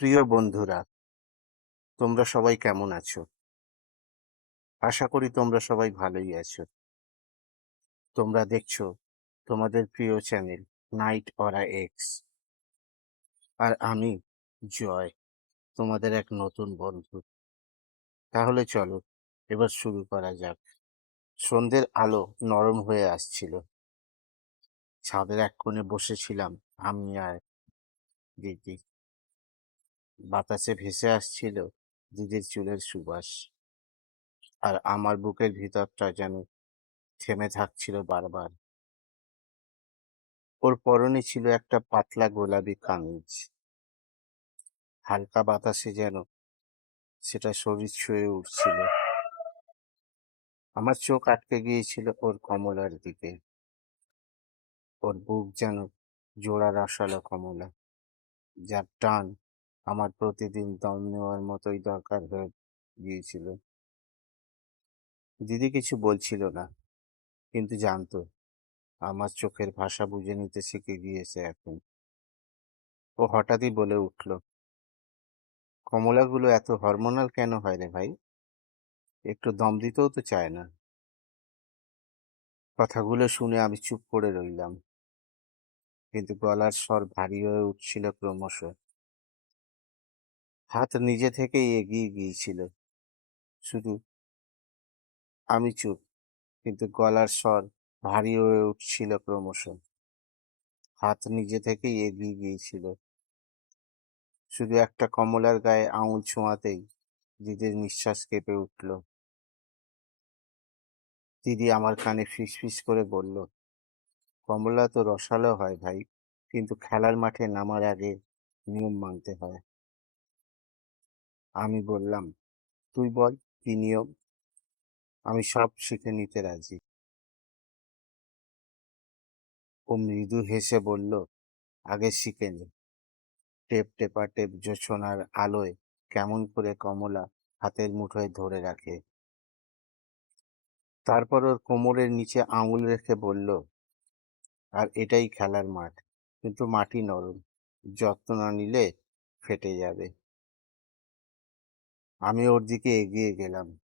প্রিয় বন্ধুরা, তোমরা সবাই কেমন আছো? আশা করি তোমরা সবাই ভালোই আছো। তোমরা দেখছ তোমাদের প্রিয় চ্যানেল নাইট অরা এক্স। আর আমি, জয়, তোমাদের এক নতুন বন্ধু। তাহলে চলো, এবার শুরু করা যাক। সন্ধ্যের আলো নরম হয়ে আসছিল। ছাদের এক কোণে বসেছিলাম আমি আর দিদি। বাতাসে ভেসে আসছিল দিদির চুলের সুবাস। আর আমার বুকের ভিতরটা যেন থেমে থাকছিল বারবার। ওর পরনে ছিল একটা পাতলা গোলাপি কামিজ। হালকা বাতাসে যেন সেটা শরীর ছুঁয়ে উঠছিল। আমার চোখ আটকে গিয়েছিল ওর কমলার দিকে। ওর বুক যেন জোড়া রসালো কমলা। যার টান আমার প্রতিদিন দম নেওয়ার মতোই দরকার হয়ে গিয়েছিল। দিদি কিছু বলছিল না, কিন্তু জানতো, আমার চোখের ভাষা বুঝে নিতে শিখে গিয়েছে এখন। ও হঠাৎই বলে উঠল, কমলাগুলো এত হরমোনাল কেন হয় রে ভাই? একটু দম দিতেও তো চায় না। কথাগুলো শুনে আমি চুপ করে রইলাম, কিন্তু গলার স্বর ভারী হয়ে উঠছিল ক্রমশ। হাত নিজে থেকেই এগিয়ে গিয়েছিল। শুধু আমি চুপ, কিন্তু গলার স্বর ভারী হয়ে উঠছিল ক্রমশ। হাত নিজে থেকেই এগিয়ে গিয়েছিল। শুধু একটা কমলার গায়ে আঙুল ছোঁয়াতেই দিদির নিঃশ্বাস কেঁপে উঠল। দিদি আমার কানে ফিস ফিস করে বলল, কমলা তো রসালো হয় ভাই, কিন্তু খেলার মাঠে নামার আগে নিয়ম মানতে হয়। আমি বললাম, তুই বল কি নিয়ম? আমি সব শিখে নিতে রাজি। ও মৃদু হেসে বলল, আগে শিখে নে। টেপ টেপা টেপ জোছনার আলোয় কেমন করে কমলা হাতের মুঠোয় ধরে রাখে। তারপর ওর কোমরের নিচে আঙুল রেখে বলল, আর এটাই খেলার মাঠ, কিন্তু মাটি নরম, যত্ন না নিলে ফেটে যাবে। আমি ওর দিকে এগিয়ে গেলাম।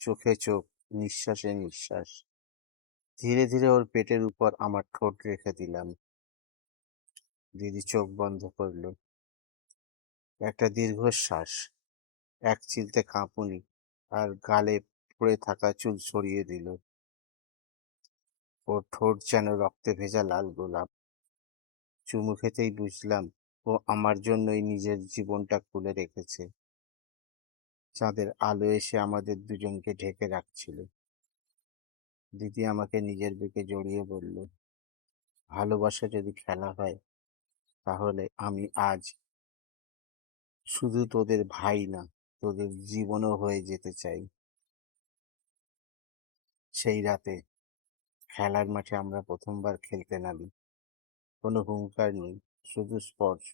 চোখে চোখ, নিঃশ্বাসে নিঃশ্বাস। ধীরে ধীরে ওর পেটের উপর আমার ঠোঁট রেখে দিলাম। দিদি চোখ বন্ধ করল। একটা দীর্ঘশ্বাস, এক চিলতে কাঁপুনি আর গালে পড়ে থাকা চুল সরিয়ে দিল। ওর ঠোঁট যেন রক্তে ভেজা লাল গোলাপ। চুমু খেতেই বুঝলাম ও আমার জন্যই নিজের জীবনটা খুলে রেখেছে। চাঁদের আলো এসে আমাদের দুজনকে ঢেকে রাখছিল। দিদি আমাকে নিজের বুকে জড়িয়ে বলল, ভালোবাসা যদি খেলা হয়, তাহলে আমি আজ শুধু তোদের ভাই না, তোদের জীবনও হয়ে যেতে চাই। সেই রাতে খেলার মাঠে আমরা প্রথমবার খেলতে নামি। কোনো হুঙ্কার নেই, শুধু স্পর্শ,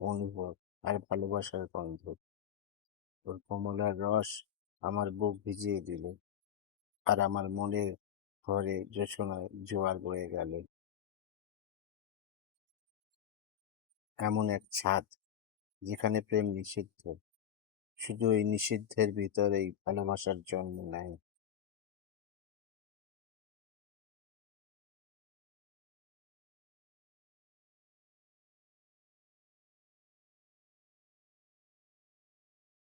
অনুভব আর ভালোবাসার গন্ধ। ওর কমলার রস আমার বুক ভিজিয়ে দিল আর আমার মনের ঘরে জোছনায় জোয়ার বয়ে গেল। এমন এক ছাদ যেখানে প্রেম নিষিদ্ধ। শুধু এই নিষিদ্ধের ভিতরেই ভালোবাসার জন্ম নেয়।